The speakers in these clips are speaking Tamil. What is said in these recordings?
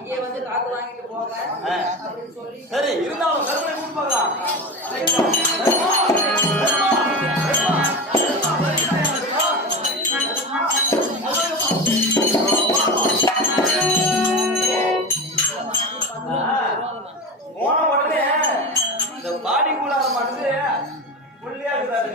இங்கே வந்து காத்து வாங்கிட்டு போக அப்படின்னு சொல்லி சரி இருந்தாலும் கருமனை கூட்டு பார்க்கலாம். போன உடனே இந்த பாடி கூடாத மட்டும் புள்ளியா இருக்கிறாரு.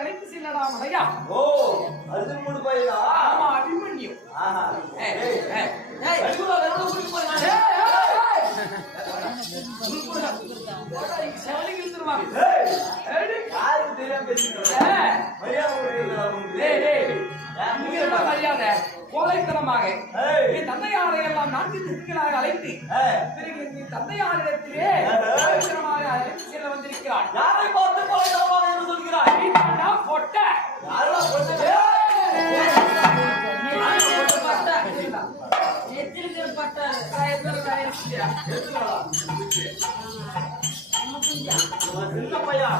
அழைத்து செல்லலாம் ஐயா. ஓ அர்ஜுன் பையனா? ஆமா அபிமன்யு. கோலைத்தனமாக என் தந்தையாரை எல்லாம் நான்கு திக்குகளாக அழைத்து பிறகு என் தந்தையாரிடத்திலே கோலைத்தனமாக அழைத்து செல்ல வந்திருக்கிறார். யாரை பார்த்து கோலைத்தனமாக என்று சொல்கிறார்? பொட்ட அப்படியா?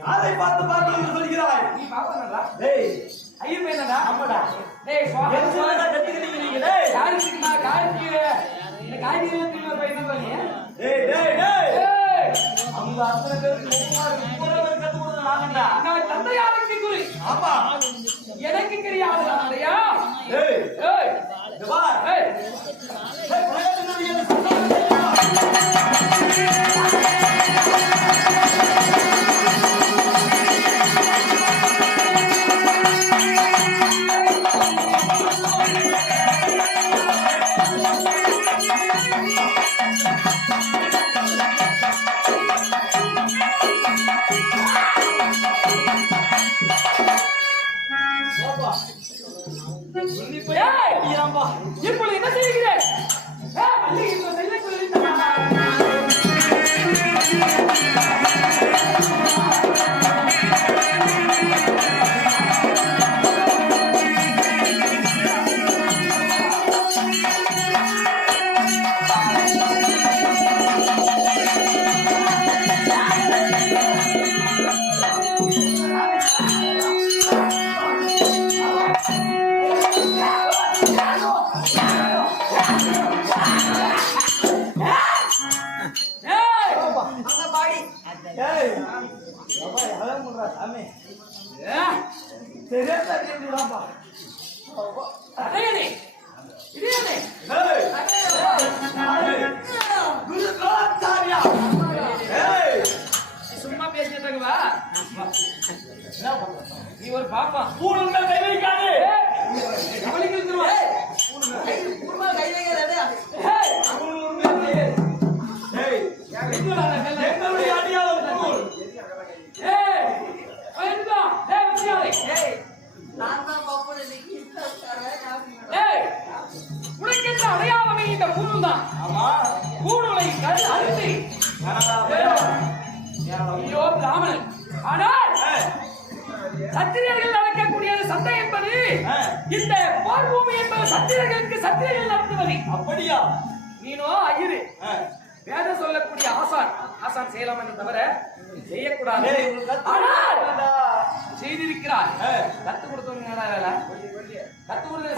யாரை பார்த்து பார்த்து சொல்கிறாய்? நீ பாப்பனடா. டேய் ஐயோ என்னடா? ஆமாடா. டேய் சுவாமி என்னடா கட்டிக்கிறீங்க நீங்க? டேய் யாருக்கு நான் காய்ச்சி இந்த காய்ச்சி வந்து பையன் பண்ணி. டேய் டேய் டேய் அவங்க அத்தனை பேருக்கு ஒவ்வொரு கத்து கொடுங்க நாங்கடா. நான் தந்தையாருக்கு குறி. ஆமா. எனக்கு தெரியாது அடையா. டேய் டேய் வா. டேய் டேய் பிரயோஜனம் என்ன சத்தம்? இப்பொழுது என்ன செய்கிறேன்? சரியா தெரியுதுடாப்பா. அடையனே இதேனே குருத்ராச்சாரியா. ஏய் சும்மா பேசிட்டு இருக்கவா நீ ஒரு பாப்பா பூணூல் மேல் கை வைக்காதே. அவளுக்கு இருந்துருவா பூர்மா கை வைக்கிறதே பூணூல் மேல் கை வை. ஏய் எங்களுடைய அடியாளம் பூணூல். நான் தான் பாப்போம் இன்னைக்கு உனக்கு என்ற அடையாளமே இந்த பூணூல் தான். ஆமா பூணூலை கல் அழுத்தி ஐயோ பிராமணன். ஆனால் சத்திரியர்கள் நடக்கக்கூடிய சண்டை என்பது இந்த போர் பூமி என்பது சத்திரியர்களுக்கு சத்திரியர்கள் நடத்துவது. அப்படியா? நீனோ ஐயரு வேதம் சொல்லக்கூடிய ஆசான் செய்யலாம் என்று தவிர செய்யக்கூடாது. ஆனால் செய்திருக்கிறார். கத்து கொடுத்தவங்க கத்து கொடுத்த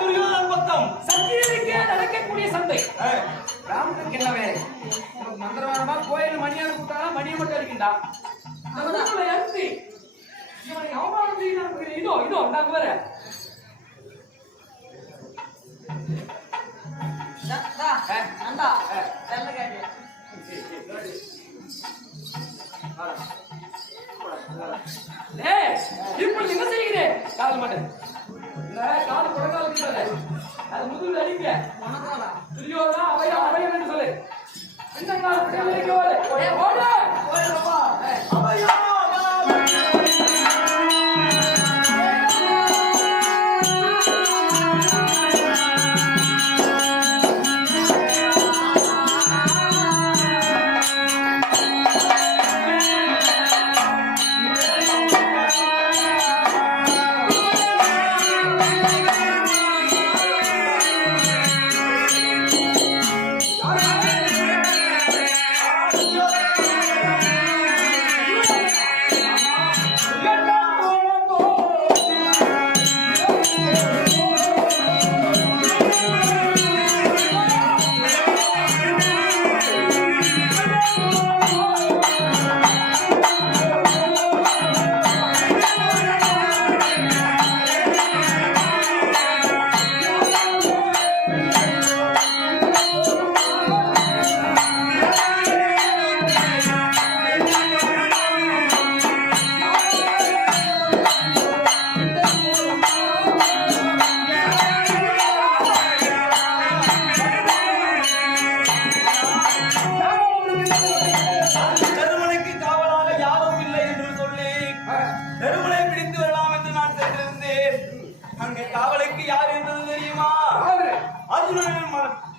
துரியோதனன் பக்கம் சத்திரியருக்கே நடக்கக்கூடிய சந்தை. ராமனுக்கு என்ன வேலை? மந்திரவாதமா கோயில் மணியான கூட்டாங்க, மணியை மட்டும் இருக்கின்றா அனுப்பி இவனை அவமானம் செய்ய இதோ நாங்க வர நந்தா செல்ல கேட்டு இப்படி என்ன செய்கிறேன்? கால் மட்டும் கால் குடங்கால் அது முதுகில் அடிங்க. துரியோதனா அவையா என்று சொல்லு. பின்னங்கால்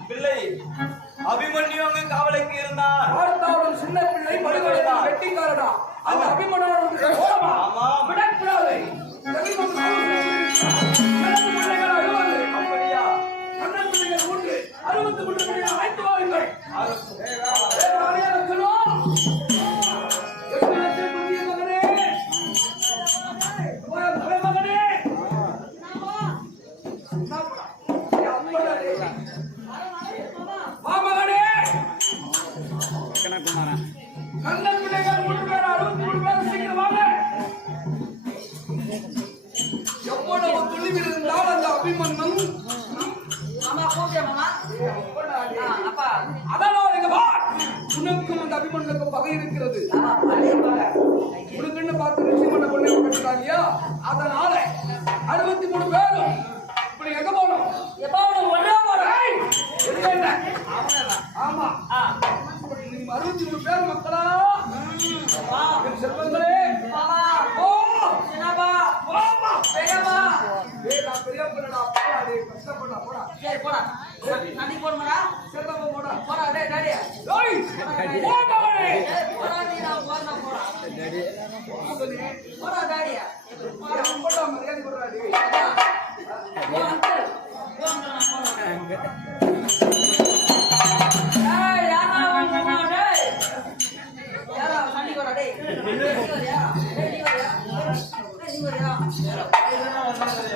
பிள்ளை அபிமன்யு அங்கு காவலுக்கு இருந்தார். பார்த்தாலும் சின்ன பிள்ளை படுகொலைதான் வெட்டிக்காரடா. அந்த அபிமன்யுவுக்கு ஓடமா விடக்கூடாது. அப்படியா? கண்ணன் பிள்ளைகள் 63 பிள்ளைகள் அழைத்து வாருங்கள். கண்ணன் பிள்ளைகள் 3 பேர் 63 பேர் சீக்கிரமாக எவ்வளவு துணிவில் இருந்தால் அந்த அபிமன்னன் மாமா கூப்பிட மாமா அப்பா அதனால் எங்க பார் உனக்கும் அந்த அபிமன்னுக்கும் பகை இருக்கிறது. உனக்குன்னு பார்த்து ரிஷி பண்ண பொண்ணை விட்டுட்டாங்க இல்லையா? அதனால 63 பேரும் இப்படி எங்க போகணும்? எப்பா ஒன்றா போறேன். ஆமா 63 பேர் மக்களா என் செல்வங்களே மாமா ஓ சின்னப்பா ஓமா பெரியப்பா நான் பெரிய பொண்ணடா போடா டேய் கஷ்டப்படா போடா சரி போடா நந்தி போடுமாடா செல்லப்ப போடா போடா டேய் டாடியா ஏய் போடாடே போடா நீ நான் போறேன் போடா டாடி போடா டாடியா போடா மரியாதை போடா டேய் போ அங்கிள் போ அங்கிள் ஏய் யாரா வாங்க டேய் யாரா சண்டி போடா டேய் நீ வரியா நீ வரியா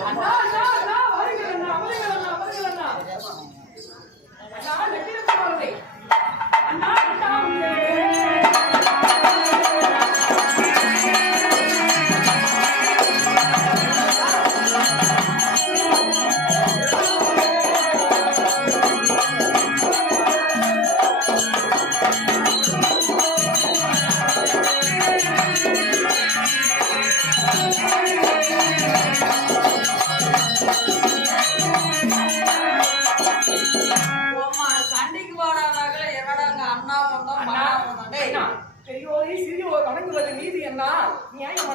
அண்ணா வருகிறேன் அண்ணா லெக்கின போறதே அண்ணா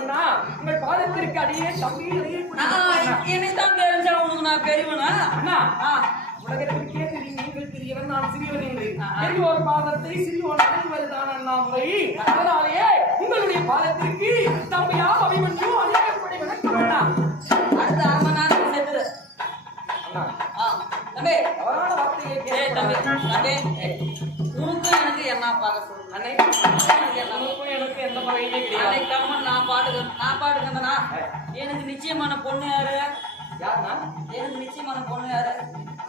அண்ணா உங்கள் பாதத்திற்கு அடியே தம்பி என்னைத்தான் தெரிஞ்சா உனக்கு நான் பெரியவனா அண்ணா உலகத்திற்கே தெரியும் நீங்கள் பெரியவன் நான் சிறியவன் என்று பெரியோர் பாதத்தை சிறியோர் அடைவதுதான் அண்ணா முறை அதனாலேயே உங்களுடைய பாதத்திற்கு தம்பியா அபிமன்யு அனைவருடைய வணக்கம் அண்ணா அடுத்த 1/2 மணி நேரம் சேர்த்துரு அண்ணா தம்பி தவறான வார்த்தையை தம்பி உனக்கும் எனக்கு என்ன பார்க்க சொல்லு அன்னை எனக்கு எந்த வகையிலே அன்னை கம்மன் நான் பாட்டுக்கந்தனா எனக்கு நிச்சயமான பொண்ணு யாரு யாருன்னா எனக்கு நிச்சயமான பொண்ணு யாரு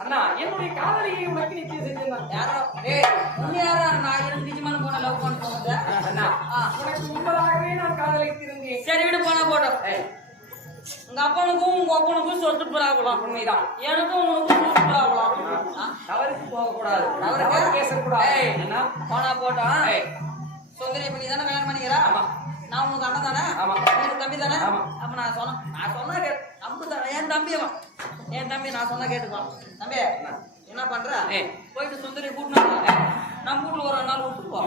அண்ணா என்னுடைய காதலியை உனக்கு நிச்சயம் செஞ்சேன் யாரோ பொண்ணு யாரா நான் எனக்கு நிச்சயமான பொண்ணை லவ் பண்ண போனது அண்ணா உனக்கு முன்பதாகவே நான் காதலித்திருந்தேன் சரி விடு போனா போட்டோம் உங்க அப்பனுக்கும் உங்க அப்பனுக்கும் சொத்து புறாகலாம் உண்மைதான் எனக்கும் உனக்கும் சொத்து புறாகலாம் தவறுக்கு போகக்கூடாது தவறு பேசக்கூடாது அண்ணா போனா போட்டோம் சுந்தரி பண்ணி தானே கல்யாணம் பண்ணிக்கிறா நான் உனக்கு அண்ணன் தானே எனக்கு தம்பி தானே அப்ப நான் சொன்னா தம்பி தானே என் தம்பி நான் சொன்னா கேட்டுக்கோம் தம்பி என்ன பண்ற போயிட்டு சுந்தரி கூட்டினா நம்ம வீட்டுல ஒரு நாள் விட்டு போ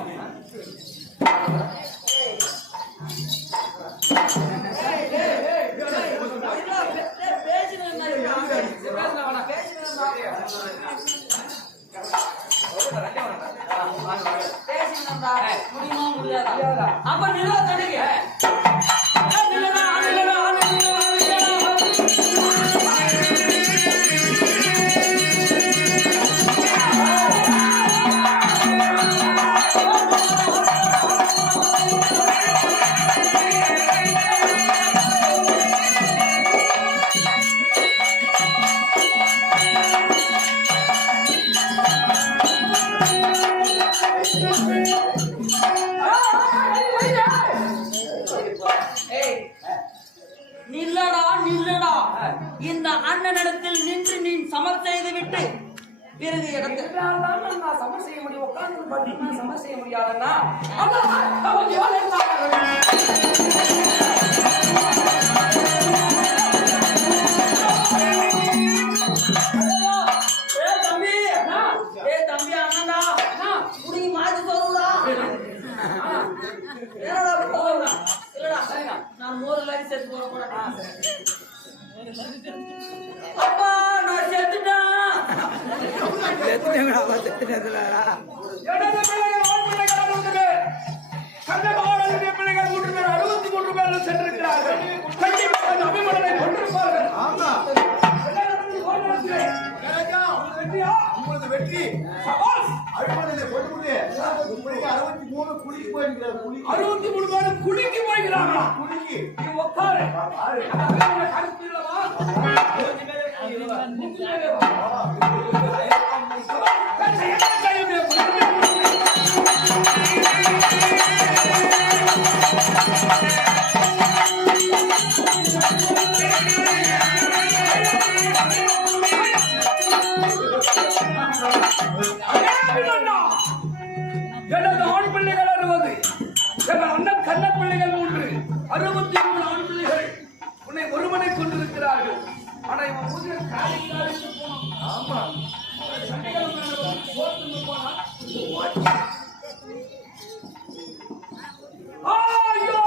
முடியுமா முடியாதா அப்ப நிலா தனிங்க நில்லடா இந்த அண்ணனிடத்தில் நின்று நீ சமர் செய்து விட்டு பிறகு இடத்தில் நான் சமர் செய்ய முடியும் உட்கார்ந்து பார்த்தீங்கன்னா சமர் செய்ய முடியாதுன்னா தம்பி அண்ணா குடி மாத்தி சொல்லுடா இல்லடா நான் மோர் லாரி சேர்த்து போறேன் அப்பா நான் செத்துட்டேன் பிள்ளைகள் 63 பேர் சென்றிருக்கிறார்கள் கண்டிப்பாக அபிமன்னனை கொண்டிருப்பார்கள் வெற்றி அபிமன்னனை கொண்டு 63 குளிக்கு போயிருக்கிறார் 63 பேர் குளிக்கு போகிறார்களா குளிக்கு நீ உட்காரு கருத்துள்ளவா எனது ஆண் பிள்ளைகள் 60 எங்கள் அண்ணன் கண்ண பிள்ளைகள் 3 63 ஆண் பிள்ளைகள் உன்னை ஒருவனை கொண்டிருக்கிறார்கள் ஆனா இவன் முதல் காலைக்கு போனோம் ஆமா ஐயோ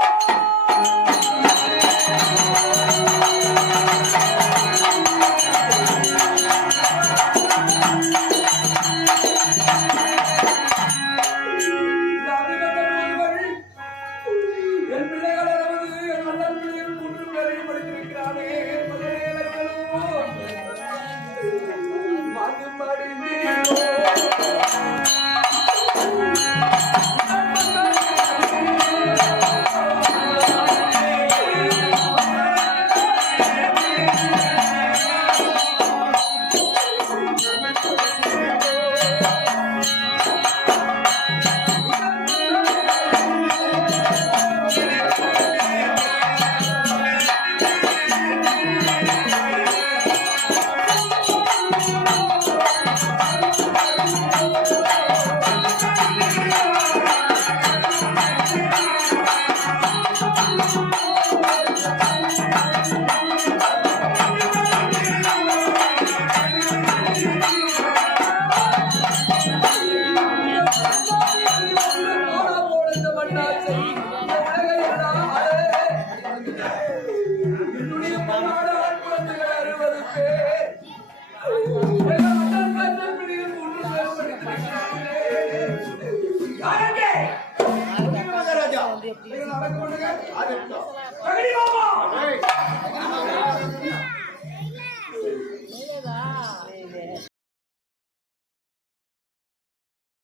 பகடி மாமா